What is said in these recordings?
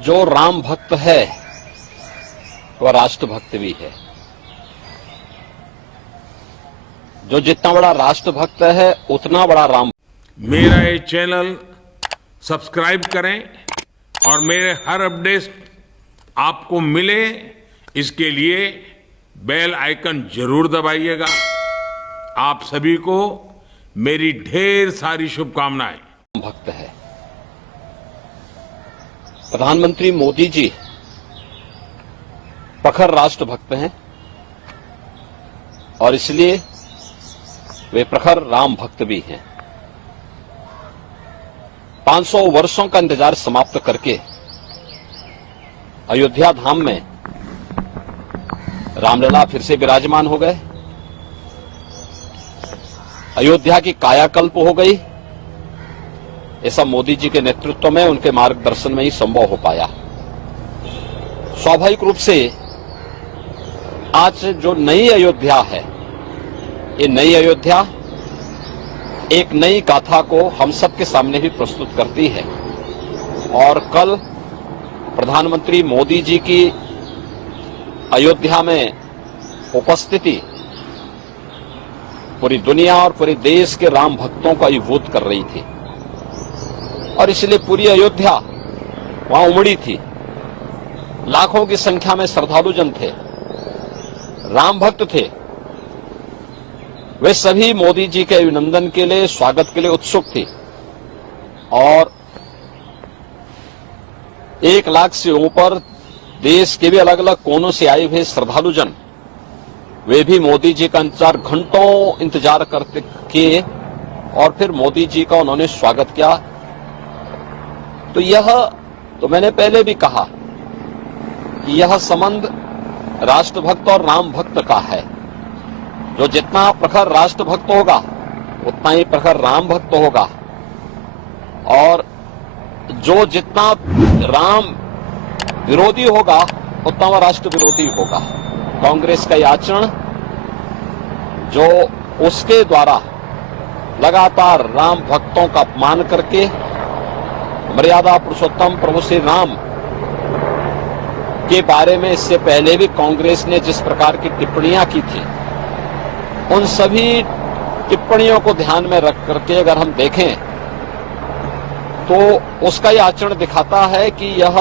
जो राम भक्त है वह राष्ट्र भक्त भी है। जो जितना बड़ा राष्ट्र भक्त है उतना बड़ा राम। मेरा ये चैनल सब्सक्राइब करें और मेरे हर अपडेट आपको मिले, इसके लिए बेल आइकन जरूर दबाइएगा। आप सभी को मेरी ढेर सारी शुभकामनाएं। भक्त है प्रधानमंत्री मोदी जी, प्रखर राष्ट्र भक्त हैं और इसलिए वे प्रखर राम भक्त भी हैं। 500 वर्षों का इंतजार समाप्त करके अयोध्या धाम में रामलला फिर से विराजमान हो गए। अयोध्या की कायाकल्प हो गई। ये सब मोदी जी के नेतृत्व में, उनके मार्गदर्शन में ही संभव हो पाया। स्वाभाविक रूप से आज जो नई अयोध्या है, ये नई अयोध्या एक नई गाथा को हम सबके सामने भी प्रस्तुत करती है। और कल प्रधानमंत्री मोदी जी की अयोध्या में उपस्थिति पूरी दुनिया और पूरे देश के राम भक्तों को अभिभूत कर रही थी और इसलिए पूरी अयोध्या वहां उमड़ी थी। लाखों की संख्या में श्रद्धालुजन थे, राम भक्त थे। वे सभी मोदी जी के अभिनंदन के लिए, स्वागत के लिए उत्सुक थे और 1 लाख से ऊपर देश के भी अलग अलग कोनों से आए हुए श्रद्धालुजन, वे भी मोदी जी का घंटों इंतजार करते किए और फिर मोदी जी का उन्होंने स्वागत किया। तो यह तो मैंने पहले भी कहा कि यह संबंध राष्ट्रभक्त और राम भक्त का है। जो जितना प्रखर राष्ट्रभक्त होगा उतना ही प्रखर राम भक्त होगा और जो जितना राम विरोधी होगा उतना वह राष्ट्र विरोधी होगा। कांग्रेस का यह आचरण जो उसके द्वारा लगातार राम भक्तों का अपमान करके मर्यादा पुरुषोत्तम प्रभु श्री राम के बारे में इससे पहले भी कांग्रेस ने जिस प्रकार की टिप्पणियां की थी, उन सभी टिप्पणियों को ध्यान में रख करके अगर हम देखें तो उसका यह आचरण दिखाता है कि यह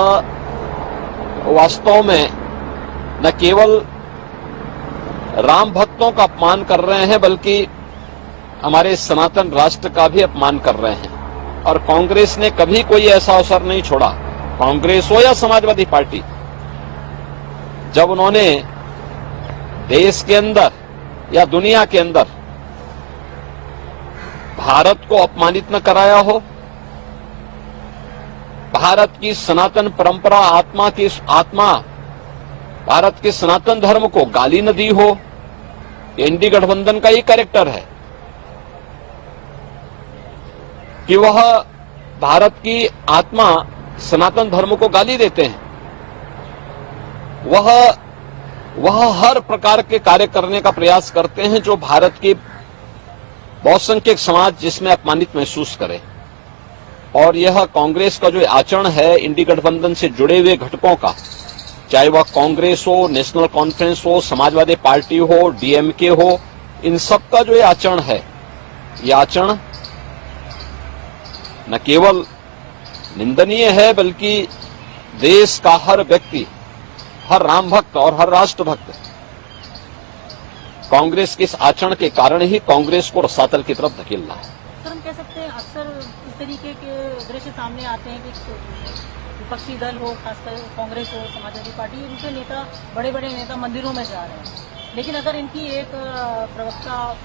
वास्तव में न केवल राम भक्तों का अपमान कर रहे हैं बल्कि हमारे सनातन राष्ट्र का भी अपमान कर रहे हैं। और कांग्रेस ने कभी कोई ऐसा अवसर नहीं छोड़ा, कांग्रेस हो या समाजवादी पार्टी, जब उन्होंने देश के अंदर या दुनिया के अंदर भारत को अपमानित न कराया हो, भारत की सनातन परंपरा, आत्मा भारत के सनातन धर्म को गाली न दी हो। एनडी गठबंधन का ये कैरेक्टर है कि वह भारत की आत्मा सनातन धर्म को गाली देते हैं। वह हर प्रकार के कार्य करने का प्रयास करते हैं जो भारत की बहुसंख्यक समाज जिसमें अपमानित महसूस करे। और यह कांग्रेस का जो आचरण है इंडी गठबंधन से जुड़े हुए घटकों का, चाहे वह कांग्रेस हो, नेशनल कॉन्फ्रेंस हो, समाजवादी पार्टी हो, डीएमके हो, इन सब का जो आचरण है, यह आचरण न केवल निंदनीय है बल्कि देश का हर व्यक्ति, हर राम भक्त और हर राष्ट्र भक्त कांग्रेस के इस आचरण के कारण ही कांग्रेस को रसातल की तरफ धकेल रहा है। सर, हम कह सकते हैं अक्सर इस तरीके के दृश्य सामने आते हैं कि विपक्षी दल हो, खासकर कांग्रेस हो, समाजवादी पार्टी, इनके नेता, बड़े बड़े नेता मंदिरों में जा रहे हैं, लेकिन अगर इनकी एक प्रवक्ता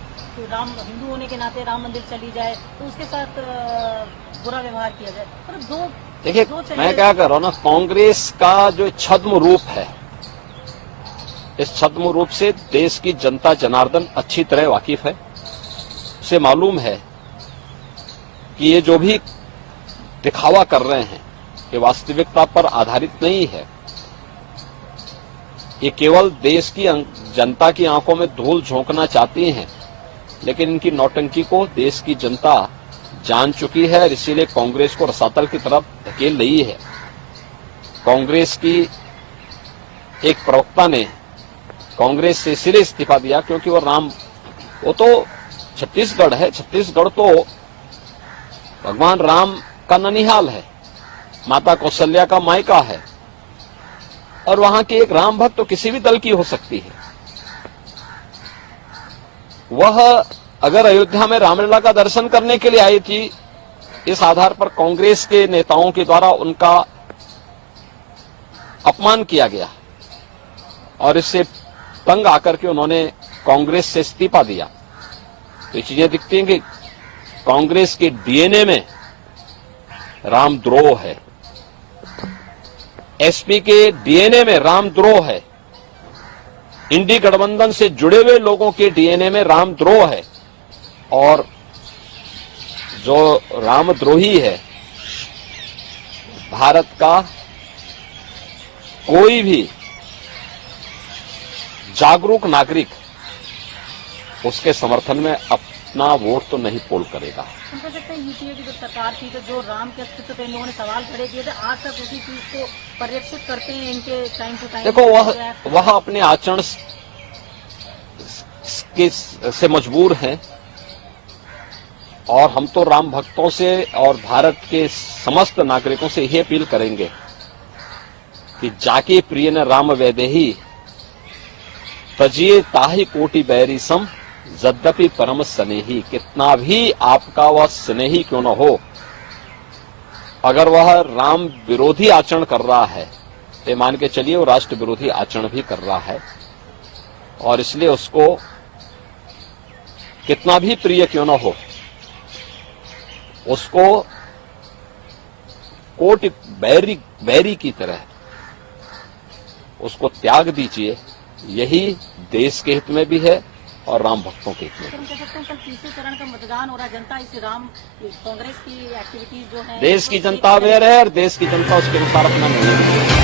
राम हिंदू होने के नाते राम मंदिर चली जाए तो उसके साथ बुरा व्यवहार किया जाए। पर देखिए, मैं क्या कर रहा हूं ना, कांग्रेस का जो छद्म रूप है, इस छद्म रूप से देश की जनता जनार्दन अच्छी तरह वाकिफ है। उसे मालूम है कि ये जो भी दिखावा कर रहे हैं ये वास्तविकता पर आधारित नहीं है। ये केवल देश की जनता की आंखों में धूल झोंकना चाहती हैं, लेकिन इनकी नौटंकी को देश की जनता जान चुकी है और इसीलिए कांग्रेस को रसातल की तरफ धकेल रही है। कांग्रेस की एक प्रवक्ता ने कांग्रेस से इसलिए इस्तीफा दिया क्योंकि वो तो छत्तीसगढ़ है, छत्तीसगढ़ तो भगवान राम का ननिहाल है, माता कौशल्या का मायका है, और वहां के एक राम भक्त तो किसी भी दल की हो सकती है। वह अगर अयोध्या में रामलला का दर्शन करने के लिए आई थी, इस आधार पर कांग्रेस के नेताओं के द्वारा उनका अपमान किया गया और इससे तंग आकर के उन्होंने कांग्रेस से इस्तीफा दिया। तो ये चीजें दिखती हैं कि कांग्रेस के डीएनए में रामद्रोह है, एसपी के डीएनए में रामद्रोह है, इंडी गठबंधन से जुड़े हुए लोगों के डीएनए में रामद्रोह है, और जो रामद्रोही है, भारत का कोई भी जागरूक नागरिक उसके समर्थन में अपना वोट तो नहीं पोल करेगा। हम कह सकते हैं यूपीए की जो सरकार थी, तो जो राम के अस्तित्व पे इन लोगों ने सवाल खड़े किए थे, आज तक उसी चीज को परिरक्षित करते हैं इनके टाइम टू टाइम। देखो वह अपने आचरण से मजबूर हैं, और हम तो राम भक्तों से और भारत के समस्त नागरिकों से यही अपील करेंगे कि जाके प्रिय न राम वैदेही तजिए ताहि कोटि बैरी सम यद्यपि परम स्नेही। कितना भी आपका वह स्नेही क्यों न हो, अगर वह राम विरोधी आचरण कर रहा है तो मान के चलिए वो राष्ट्र विरोधी आचरण भी कर रहा है, और इसलिए उसको कितना भी प्रिय क्यों न हो, उसको कोटि बैरी की तरह उसको त्याग दीजिए। यही देश के हित में भी है और राम भक्तों के हित में। हम कह सकते हैं कल तीसरे चरण का मतदान हो रहा है, जनता इस कांग्रेस की एक्टिविटीज जो है, देश की जनता अवेयर है और देश की जनता उसके अनुसार अपना निर्णय लेगी।